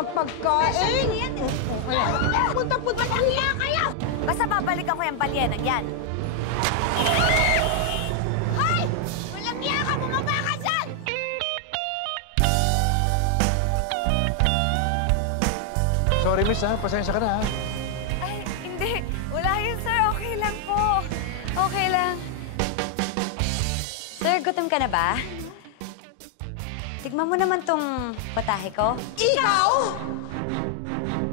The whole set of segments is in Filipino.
ng pagkain. Punta-punta kaya kayo! Basta babalikan ko yung balyenang yan. Hoy! Walang niya ka! Bumaba ka dyan! Sorry, miss, ha? Pasensya ka na, ha? Ay, hindi. Wala yun, sir. Okay lang po. Okay lang. Sir, gutom ka na ba? Tignan mo naman tong patahe ko. Ikaw?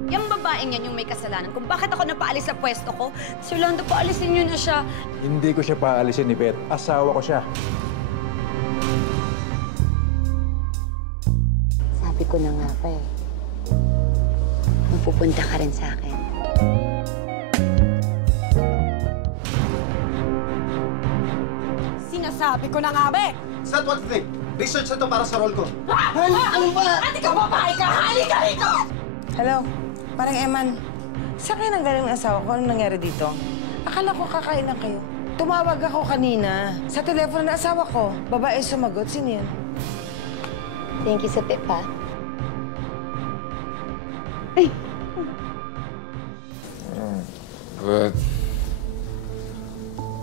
Yung babaeng yan yung may kasalanan kung bakit ako napaalis sa pwesto ko. Sir Lando, paalisin niyo na siya. Hindi ko siya paalisin ni Beth. Asawa ko siya. Sabi ko na nga pa eh. Mapupunta ka rin sa akin. Sinasabi ko na nga, be! Is that what you think? Research na to para sa role ko. Ano ba? Ate ka babae ka! Halika rito! Hello, parang Eman. Saan kayo nanggaling ang asawa ko? Anong nangyari dito? Akala ko kakain lang kayo. Tumawag ako kanina. Sa telepono ng asawa ko. Babae sumagot. Sino yun? Thank you sa tip, ha? Bed.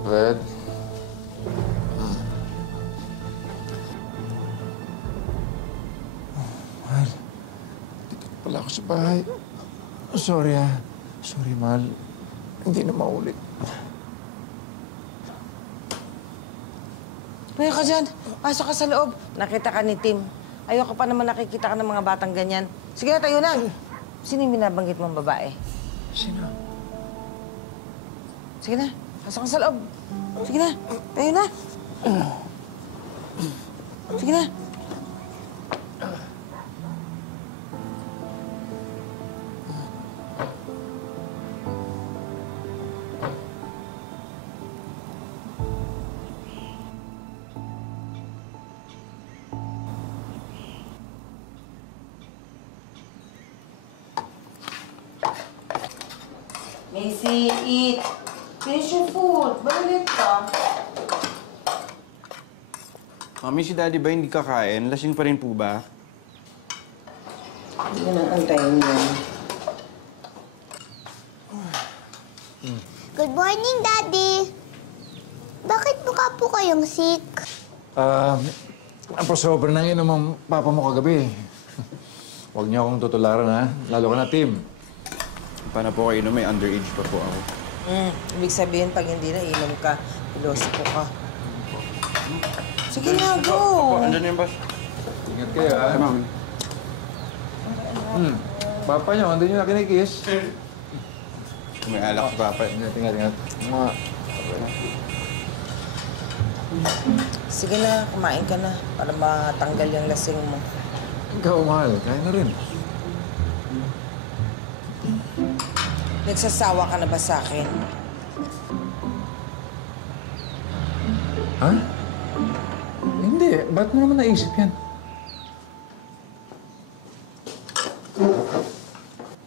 Bed. Mahal, dito pala ako sa bahay. Sorry, ha. Sorry, mahal. Hindi na maulit. Pwede ka dyan. Pasok ka sa loob. Nakita ka ni Tim. Ayoko pa naman nakikita ka ng mga batang ganyan. Sige na, tayo na. Sino yung binabanggit mong babae? Sino? Sige na, pasok ka sa loob. Sige na, tayo na. Sige na. Macy, eat. Finish your food. Balik ka. Mami, si Daddy ba hindi kakain? Lasing pa rin po ba? Hindi ko nang antayin yan. Good morning, Daddy. Bakit mukha po kayong sick? Ang sobra nang inom ang papa mo kagabi. Huwag niyo akong tutularan, ha? Lalo ka na, Tim. Paano po kayo may underage pa po ako? Ibig sabihin, pag hindi na inom ka, pilosopo ka. Sige na, go! Andyan na yung bus. Ingat kayo, ha? Ay, Mami. Papa niyo, andun niyo na kinikiss. May alak si Papa. Ingat. Mga... Sige na, kumain ka na para matanggal yung lasing mo. Ikaw, mahal. Kaya na rin. Nagsasawa ka na ba sa akin? Ha? Hindi. Ba't mo naman naisip yan?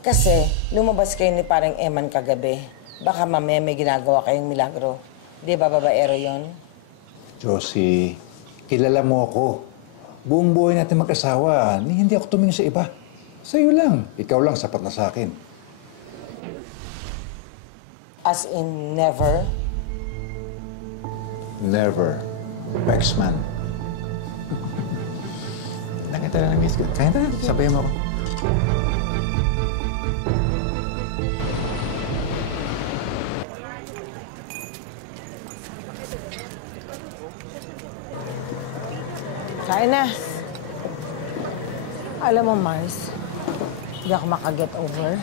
Kasi lumabas kayo ni parang Eman kagabi. Baka mamaya may ginagawa kayong milagro. Di ba, babaero yon? Josie, kilala mo ako. Buong buhay natin mag-asawa. Hindi ako tumingin sa iba. Sa'yo lang. Ikaw lang sapat na sa akin. As in, never? Never. Waxman. Nakita na ng miss ko. Kaya na, sabayan mo ako. Kain na. Alam mo, Mars, hindi ako makaget over.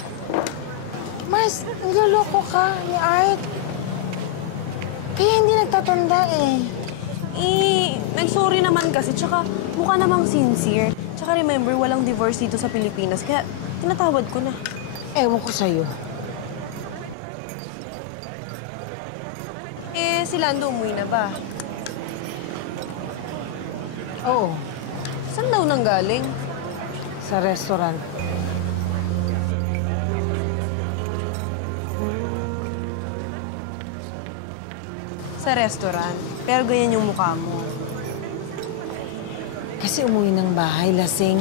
Mars, niloloko ka ni Art. Kaya hindi nagtatanda eh. Nag-sorry naman kasi, tsaka mukha namang sincere. Tsaka remember, walang divorce dito sa Pilipinas, kaya tinatawad ko na. Ewan ko sa'yo. Si Lando umuwi na ba? Oo, Saan daw nanggaling? sa restaurant. Sa restaurant. Pero ganyan yung mukha mo. Kasi umuwi ng bahay, lasing.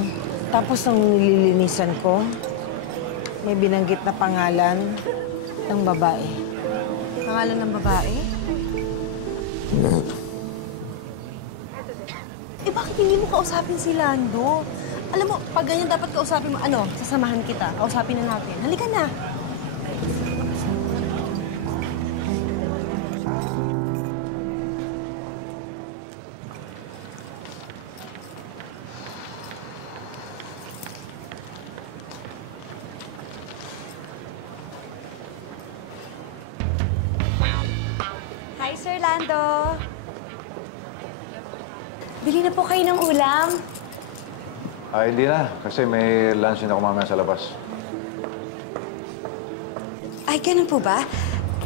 Tapos nung nililinisan ko, may binanggit na pangalan ng babae. Pangalan ng babae? Eh, bakit hindi mo kausapin si Lando? Alam mo, pag ganyan dapat kausapin mo, sasamahan kita. Kausapin na natin. Halika na. Hi, Sir Lando. Bili na po kayo ng ulam. Hindi na. Kasi may lunch din ako mamaya sa labas. Ay, ganun po ba?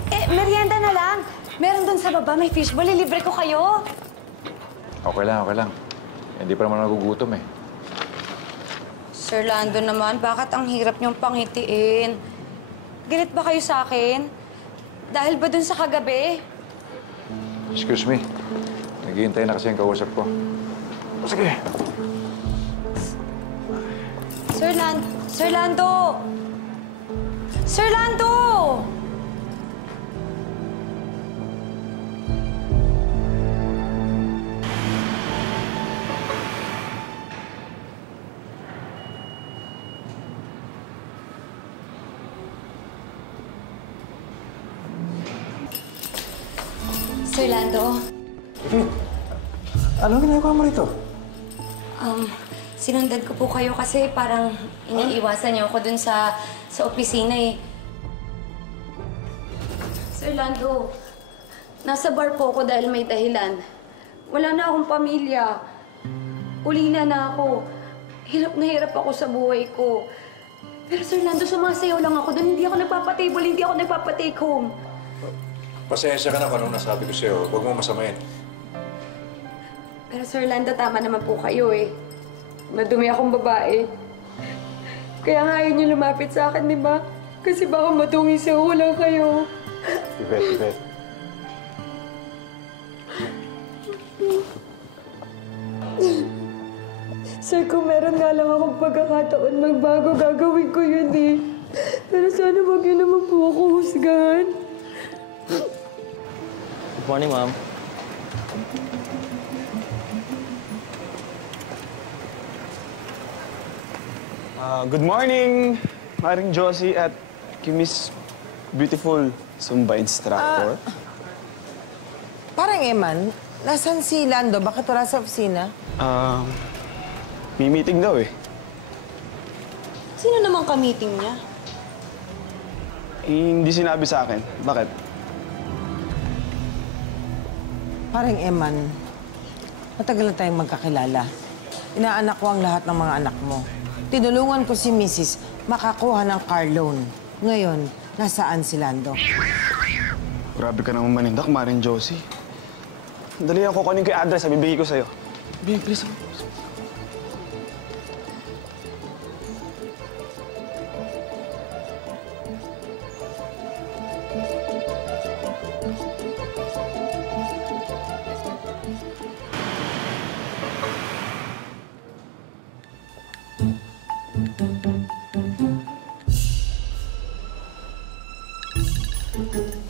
Merienda na lang. Meron dun sa baba, may fishball. Libre ko kayo. Okay lang, okay lang. Hindi pa naman nagugutom eh. Sir Lando naman, bakit ang hirap niyong pangitiin? Galit ba kayo sa akin? Dahil ba dun sa kagabi? Excuse me. Naghihintay na kasi ang kausap ko. Sige. Sir Lando! Sir Lando! Sir Lando! Sir Lando, Anong ginagawa mo rito? sinundan ko po kayo kasi parang iniiwasan niyo ako dun sa opisina eh. Sir Lando, nasa bar po ako dahil may dahilan. Wala na akong pamilya. Ulina na ako. Hirap na hirap ako sa buhay ko. Pero Sir Lando, sumasayaw lang ako dun. Hindi ako nagpapatable, hindi ako nagpapatake home. Pasensya ka na kung anong nasabi ko sa'yo. Huwag mo masamayin. Pero Sir Lando, tama naman po kayo eh. Madumi akong babae. Kaya nga ayaw niyo lumapit sa akin, di ba? Kasi baka matungis ako, wala kayo. Yvette. Sir, kung meron nga lang akong pagkakataon magbago, gagawin ko yun eh. Pero sana wag niyo naman po ako husgahan. Good morning, ma'am. Good morning, Maring Josie at Miss Beautiful Zumba Instructor. Parang Eman, nasan si Lando? Bakit wala sa opisina? May meeting daw eh. Sino naman ka-meeting niya? Hindi sinabi sa akin. Bakit? Parang Eman, matagal na tayong magkakilala. Inaanak ko ang lahat ng mga anak mo. Tinulungan ko si Mrs. makakuha ng car loan. Ngayon, nasaan si Lando? Grabe ka naman manindak, Maring Josie. Dali ako kukunin ko yung address, bibigay ko sa'yo. Please.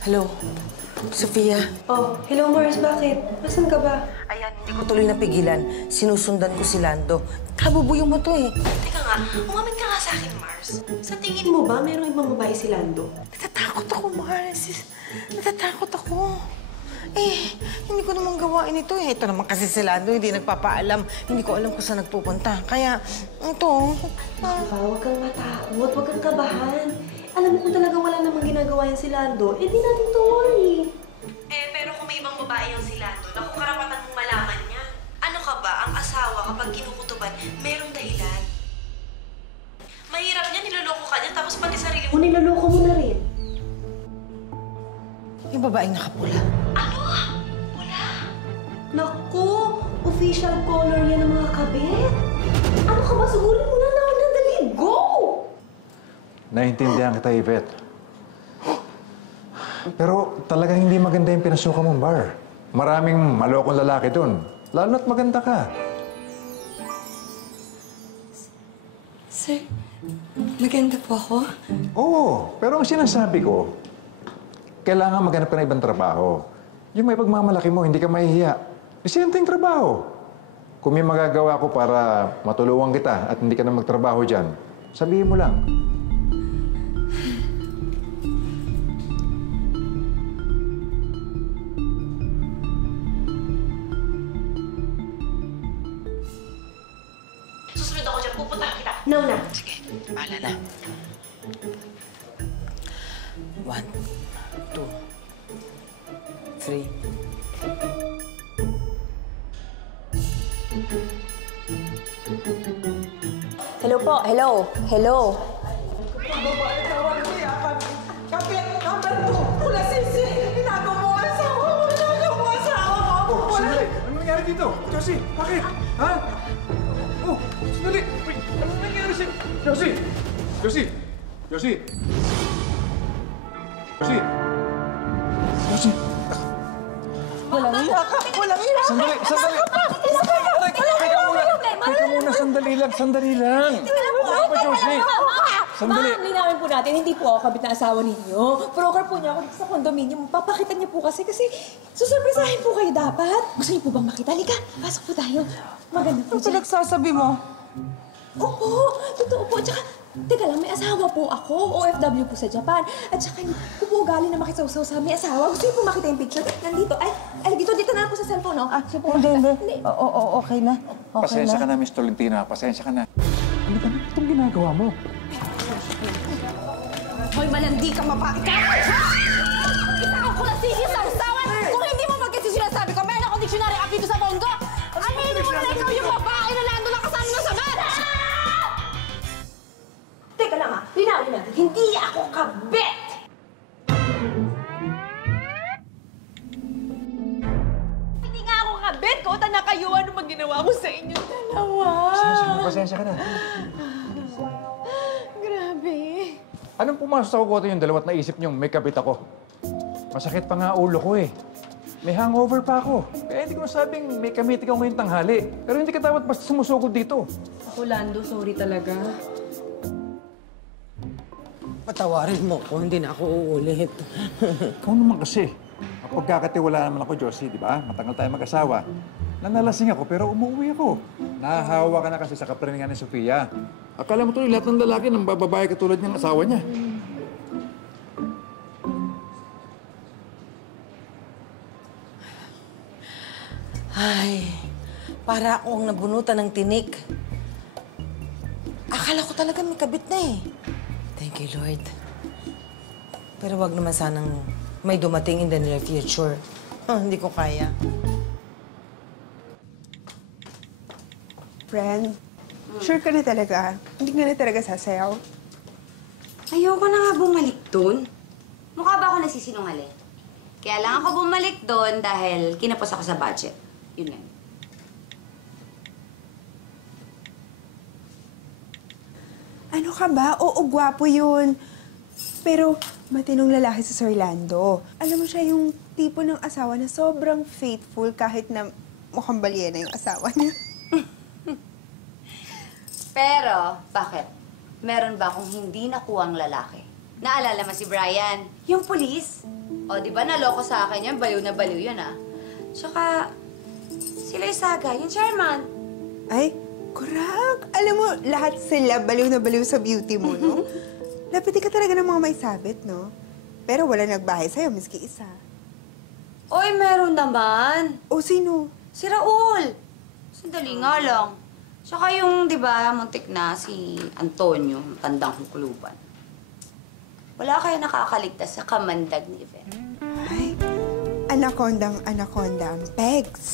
Hello, Sofia. Oh, hello Mars, bakit? Nasaan ka ba? Ayan, hindi ko tuloy napigilan. Sinusundan ko si Lando. Kabubuyo mo to eh. Teka nga, umamin ka nga sa akin, Mars. Sa tingin mo ba, mayroong ibang babae si Lando? Natatakot ako, Mars. Natatakot ako. Hindi ko naman gawain ito eh. Ito naman kasi si Lando, hindi nagpapaalam. Hindi ko alam kung saan nagpupunta. Kaya, ito... Huwag kang matakot, huwag kang kabahan. Alam mo kung talagang wala namang ginagawa yan si Lando, di natin to worry. Pero kung may ibang babae yung si Lando, naku, karapatan mong malaman niya. Ano ka ba, ang asawa kapag kinukutuban, merong dahilan. Mahirap niya, niloloko ka niya, tapos pati sarili mo, niloloko mo na rin. Yung babaeng nakapula. Ano? Pula? Naku, official color yan ng mga kabit. Ano ka ba? Sugurin mo na lang, nandali. Go! Naintindihan kita, Yvette. Pero talagang hindi maganda yung pinasukan mong bar. Maraming malokong lalaki dun. Lalo na't maganda ka. Sir, maganda po ako? Oo, pero ang sinasabi ko, kailangan maghanap ka ng ibang trabaho. Yung may pagmamalaki mo, hindi ka mahihiya. Disenteng trabaho. Kung may magagawa ko para matulungan kita at hindi ka na magtrabaho dyan, sabihin mo lang. Susunod ako dyan. Pupunta kita. No na. Sige, bahala na. 1, 2, 3. Hello po. Hello. Hello. Kapit number 2, Kula Sisi! Binago mo ang asawa mo! Binago mo ang asawa mo! Oh, sandali! Ano nangyari dito? Josie, bakit? Ha? Oh, sandali! Wait, ano nangyari sa'yo? Josie! Josie! Josie! Josie! Josie! Walang iya ka! Walang iya ka! Sandali! Sandali! Teka muna! Teka muna! Sandali lang! Ano ba, Josie? Sandali! Ma'am, linawin po natin, hindi po ako kabit na asawa ninyo. Broker po niya ako dito sa condominium. Papakita niya po kasi susurpresahin po kayo dapat. Gusto niyo po bang makita? Halika, pasok po tayo. Maganda po Ano dyan. pinagsasabi mo? Opo, totoo po. Tsaka, teka lang, may asawa po ako. OFW po sa Japan. At tsaka, ko po galing na makisawsaw sa may asawa. Gusto niyo po makita yung picture? Nandito. Ay, dito na po sa cellphone, no? Gusto po makita. Hindi. Okay na. Okay Pasensya na. ka na, Miss Tolentino. Pasensya ka na. Ano ba itong ginagawa mo? Hoy, malandi ka, mapakit ka! Kita ako kung nasisisawsawan! Kung hindi mo magkasi sinasabi ko, meron akong dictionary up dito sa phone ko! Aminin mo na ikaw yung babae na nandun lang kasama mo sa bar! Teka lang, ha? Linawin natin. Hindi ako kabit! Hindi nga ako kabit! Kautan na kayo, ano bang ginawa ko sa inyong dalawa? Pasensya ka na. Grabe. Anong pumasok sa kukote yung dalawa't naisip niyong may kabit ako? Masakit pa nga ulo ko eh. May hangover pa ako. Kaya hindi ko masabing may kamit ikaw ngayong tanghali. Pero hindi ka dapat basta sumusugod dito. Ako, Lando, sorry talaga. Patawarin mo ko, hindi na ako uulit. Ikaw naman kasi. Pagkakatiwala naman ako, Josie, di ba? Matagal tayo mag-asawa. Nanalasing ako pero umuwi ako. Nahahawa ka na kasi sa kapraningan ni Sofia. Akala mo tuloy lahat ng lalaki ng bababae katulad niyang asawa niya. Ay, para akong nabunutan ng tinik. Akala ko talaga may kabit na eh. Thank you, Lord. Pero wag naman sanang may dumating in the near future. Hindi ko kaya. Friend, sure ka na talaga? Hindi ka na talaga sasayaw? Ayoko na nga bumalik doon. Mukha ba ako nagsisinungaling? Kaya lang ako bumalik doon dahil kinapos ako sa budget. Yun lang. Ano ka ba? Oo, gwapo yun. Pero matinong lalaki si Sir Lando. Alam mo siya yung tipo ng asawa na sobrang faithful kahit na mukhang balya na yung asawa niya. Pero, bakit? Meron ba akong hindi nakuhang lalaki? Naalala mo si Brian? Yung pulis? O, di ba naloko sa akin yan? Baliw na baliw yun, ah. Tsaka, sila yung Saga, yung chairman. Ay, correct. Alam mo, lahat sila baliw na baliw sa beauty mo, no? Lapiti ka talaga ng mga may sabit, no? Pero wala nagbahay sa'yo, miski isa. Oy, meron naman. O, sino? Si Raul. Sandali nga lang. Tsaka yung, di ba, muntik na si Antonio, tandang hukluban. Wala kayo nakakaligtas sa kamandag ni Yvette. Ay, anakondang anakonda ang pegs.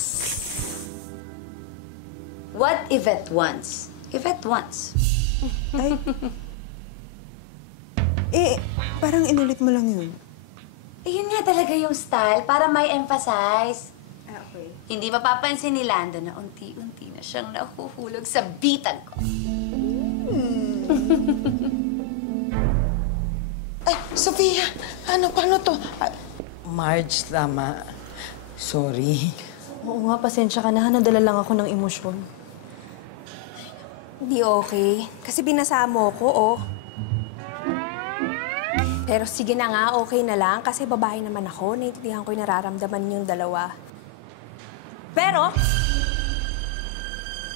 What Yvette wants? Yvette wants. Ay. Parang inulit mo lang yun. Yun nga talaga yung style para may emphasize. Okay. Hindi mapapansin ni Lando na unti-unti na siyang nahuhulog sa bitan ko. Ay, Sofia! Paano to? Marge, tama. Sorry. Oo nga, pasensya ka na. Nadala lang ako ng emosyon. Hindi okay. Kasi binasa mo ko, oh. Pero sige na nga, okay na lang. Kasi babae naman ako. Naiintindihan ko yung nararamdaman yung dalawa. Pero,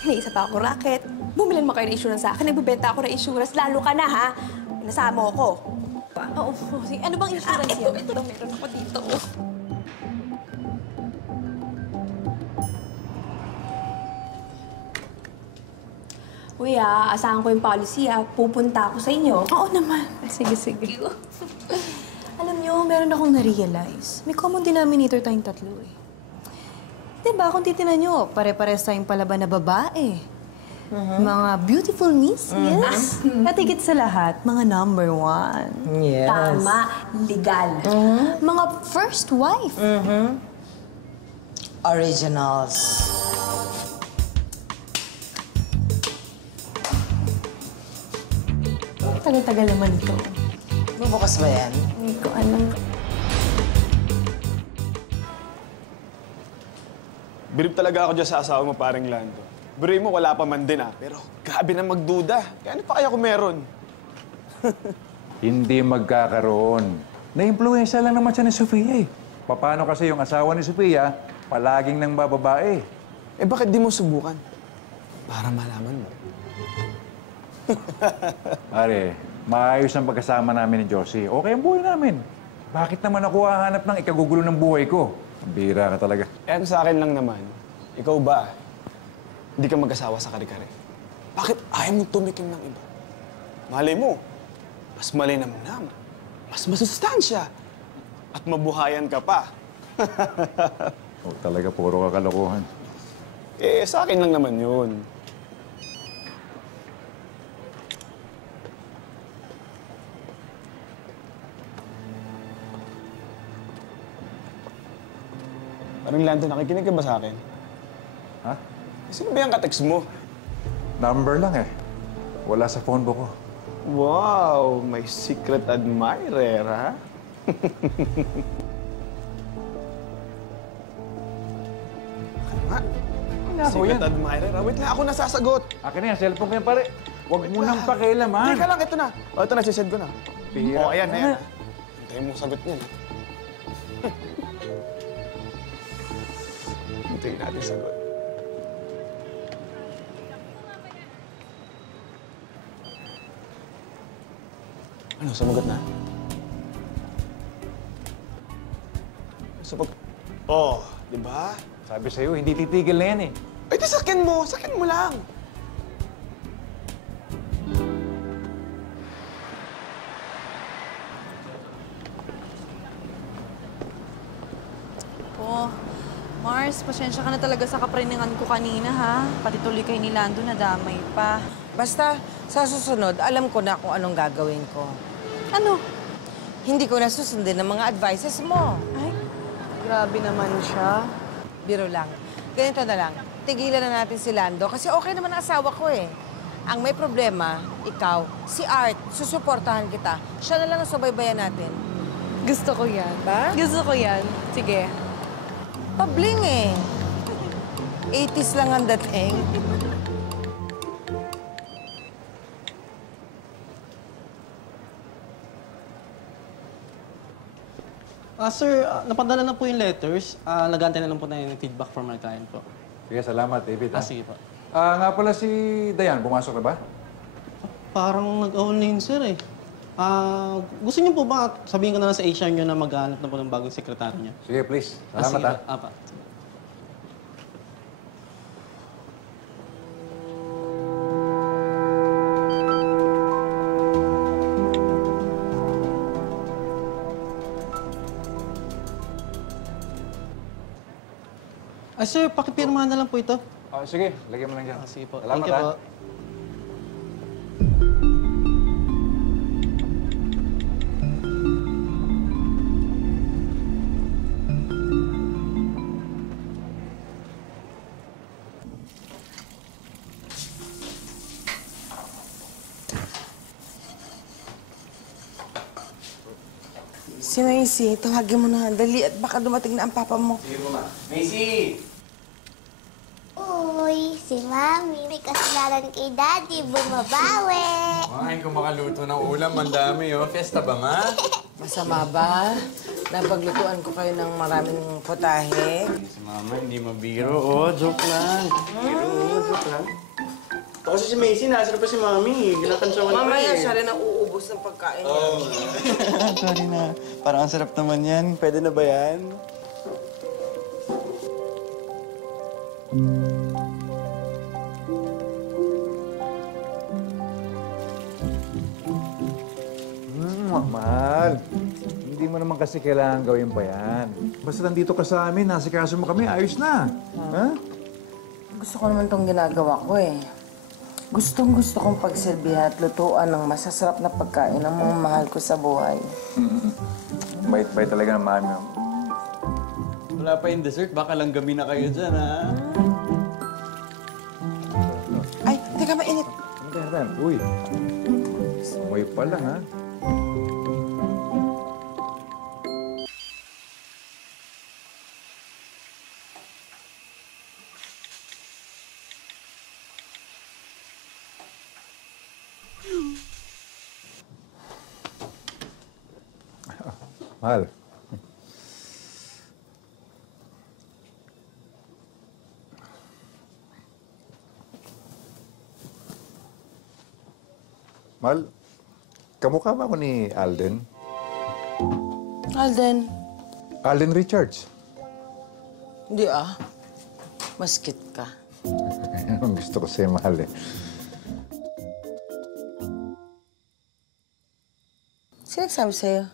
may isa pa ako racket. Bumilan mo kayo ng insurance sa akin. Nagbibenta ako ng insurance. Lalo ka na, ha? Binasa mo ko. Oo, sige. Ano bang insurance yan? Ito, meron ako dito. Uy, asahan ko yung policy, pupunta ako sa inyo. Oo naman. Sige, sige. Alam niyo, meron akong na-realize. May common denominator tayong tatlo eh. Diba, kung titinan niyo, pare-pares tayong palaban na babae. Mga beautiful misses. At higit sa lahat, mga number 1. Yes. Tama, legal. Mga first wife. Originals. Tagal-tagal naman ito. Bubukas ba yan? Hindi ko alam. Bilib talaga ako dyan sa asawa mo, paring Lando. Biruin mo, wala pa man din pero grabe na magduda. Kaya ano pa kaya kung meron? Hindi magkakaroon. Na-influensya lang naman siya ni Sofia eh. Paano kasi yung asawa ni Sofia, palaging nang bababae. Bakit di mo subukan? Para malaman mo. Pare, maayos ang pagkasama namin ni Josie. Okay ang buhay namin. Bakit naman ako hahanap ng ikagugulo ng buhay ko? Bira ka talaga. Ang sa akin lang naman, ikaw ba, hindi ka mag-asawa sa kare-kare? Bakit ayaw mong tumikim ng iba? Malay mo, mas malinamnam, mas masustansya, at mabuhayan ka pa. Talaga, puro kakalokohan. Sa akin lang naman yun. Parang Lando, nakikinig ka ba sa akin? Ha? Sino ba yung ka-text mo? Number lang eh. Wala sa phone book ko. Wow, may secret admirer, ha? Ano nga? Secret admirer, ha? Wait lang, ako nasasagot. Akin na yan, cellphone ko yan, pare. Huwag mo nang pakialaman. Teka lang, ito na. Ito na, sisend ko na. Bihira. Ayan, ayan. Hintayin mo sagot niyan, ha? Hintayin natin sagot. Ano, sumagot na? Sumagot. Oh, di ba? Sabi sa'yo, hindi titigil na yan eh. Ay, di sakin mo lang. Oh, Mars, pasensya ka na talaga sa kapriningan ko kanina, ha? Pati tuloy kay ni Lando nadamay pa. Basta, sa susunod, alam ko na kung anong gagawin ko. Ano? Hindi ko na susundin ang mga advices mo. Ay, grabe naman siya. Biro lang. Ganito na lang. Tigilan na natin si Lando kasi okay naman ang asawa ko eh. Ang may problema, ikaw, si Art, susuportahan kita. Siya na lang ang subaybayan natin. Gusto ko yan. Ba? Gusto ko yan. Sige. Pabling eh. 80s lang ang dating. Sir, napadala na po yung letters. Nag-aantay na lang po tayo ng feedback from our client po. Sige, salamat, David. Sige po. Nga pala si Dayan, pumasok na ba? Parang nag-awal na yun, sir eh. Gusto niyo po ba sabihin ko na lang sa HR niyo na maghanap na po ng bagong sekretary niya? Sige, please. Salamat, sige, ha? Apa. Sir, pakipirmahan na lang po ito. Sige, lagyan mo lang dyan. Sige po. Salamat, Thank you ha? po. Si Macy, tawagin mo na. Dali at baka dumating na ang papa mo. Sige po, ma. Macy! Uy, Si Mami, may kasalanan kay Daddy, bumabawi. Ay, kung makaluto ng ulam, ang dami, oh. Fiesta ba nga? Masama ba? Napaglutuan ko kayo ng maraming potahe. Si Mama, hindi mabiro, oh. Joke lang. Biro, oh. Joke lang. Ito kasi si Macy, nasa pa si Mami. Ginatansawan ko Mamaya siya rin ang uubos ng pagkain niya. Oh. Sorry na. Parang ang sarap naman yan. Pwede na ba yan? Mahal. Hindi mo naman kasi kailangan gawin pa yan. Basta nandito ka sa amin, nasikaso mo kami, ayos na. Ha? Gusto ko naman tong ginagawa ko eh. Gustong-gusto kong pagsilbihan at lutuan ng masasarap na pagkain ng mga mahal ko sa buhay. Bait-bait talaga ng mami. Wala pa yung dessert. Baka lang gabi na kayo dyan, ha? Ay, teka, mainit. Ano kaya yan? Uy. Amoy pa lang, ha? Mahal. Mahal, kamukha ba ako ni Alden? Alden. Alden Richards. Hindi ah. Maskit ka. Yan ang gusto ko sa'yo, mahal eh. Sino nagsabi sa'yo?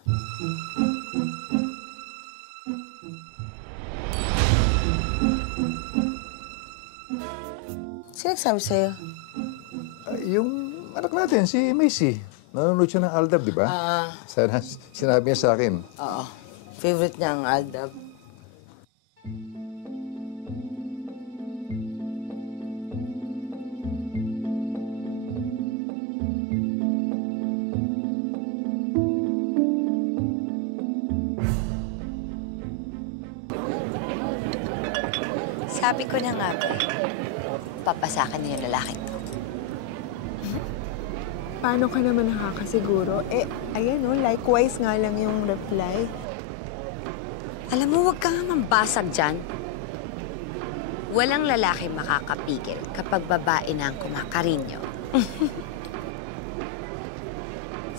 Sino nagsabi sa'yo? Yung anak natin, si Macy. Nanonood siya ng Aldab, di ba? Sana sinabi niya sa akin. Oo. Favorite niya ang Aldab. Sabi ko na nga ba, papasakan niya yung lalaking to. Paano ka naman nakakasiguro? Eh, ayan oh, likewise nga lang yung reply. Alam mo, huwag ka nga mambasag dyan. Walang lalaki makakapigil kapag babae na ang kumakarinyo.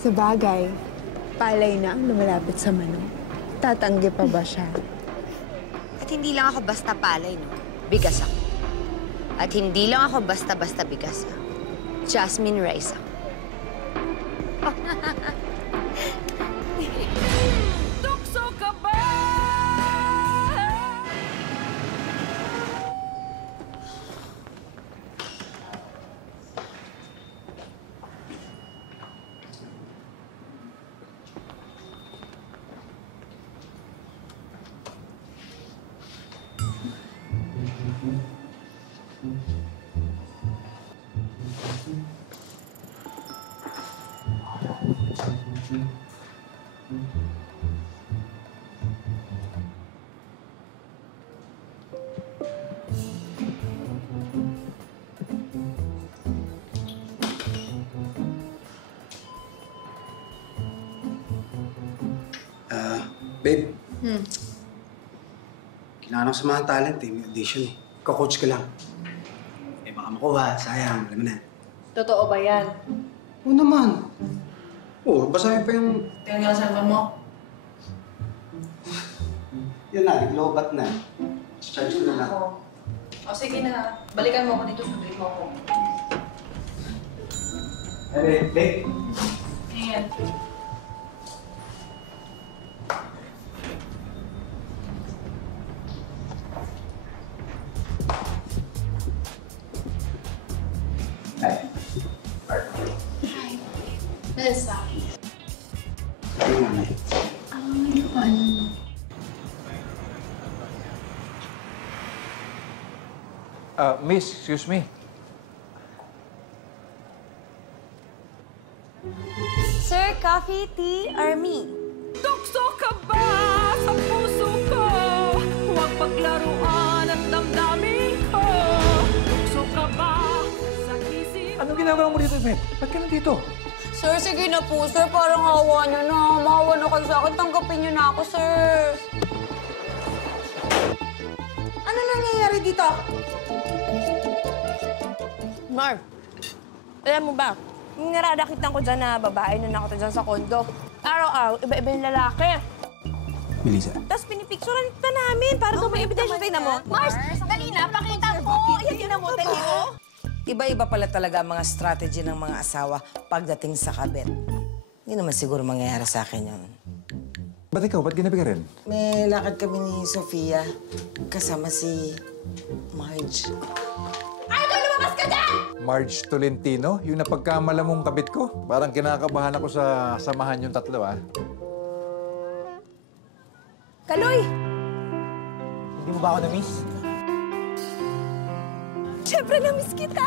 Sa bagay, palay na ang lumalapit sa manok. Tatanggi pa ba siya? At hindi lang ako basta palay, no? Bigas ako. At hindi lang ako basta-basta bigas, ha? Jasmine rice ako. Tukso ka ba? Babe. Kailangan ako sa mga talent eh. May audition eh. Ka-coach ka lang. Eh baka makuha. Sayang. Alam mo na. Totoo ba yan? Oo naman. Oo, basahin pa yung... Tingnan nga sa cellphone mo. Yan na, nag-lobat na. Charge ko na lang. O sige na, balikan mo ako dito, sunduin mo ako. Hey, babe. Ayan. Elsa. Sabi mo na. Miss, excuse me. Sir, coffee, tea, or me? Tukso ka ba sa puso ko? Huwag paglaruan at damdamin ko. Tukso ka Anong ginagawa mo dito, Beth? Ba't ka nandito? Sir, sige na po, sir. Parang hawa niyo na. Maawa na kayo sa akin. Tanggapin niyo na ako, sir. Ano nangyayari dito? Marv, alam mo ba, yung nararakitan ko dyan na babae na nakita dyan sa kondo, araw-araw, iba-iba yung lalaki. Melissa. Tapos pinipicturean pa namin para daw may ebidensya. Tingnan mo. Mars, dali na, pakita mo. Yan, tingnan mo, dali mo. Iba-iba pala talaga ang mga strategy ng mga asawa pagdating sa kabit. Hindi naman siguro mangyayari sa akin yun. Ba't ikaw? Ba't ginabi ka rin? May lakad kami ni Sofia kasama si Marge. Idol, lumabas ka dyan! Marge Tolentino, yung napagkamala mong kabit ko. Parang kinakabahan ako sa samahan yung tatlo, ah. Kaloy! Hindi mo ba ako na-miss? Siyempre, na-miss kita!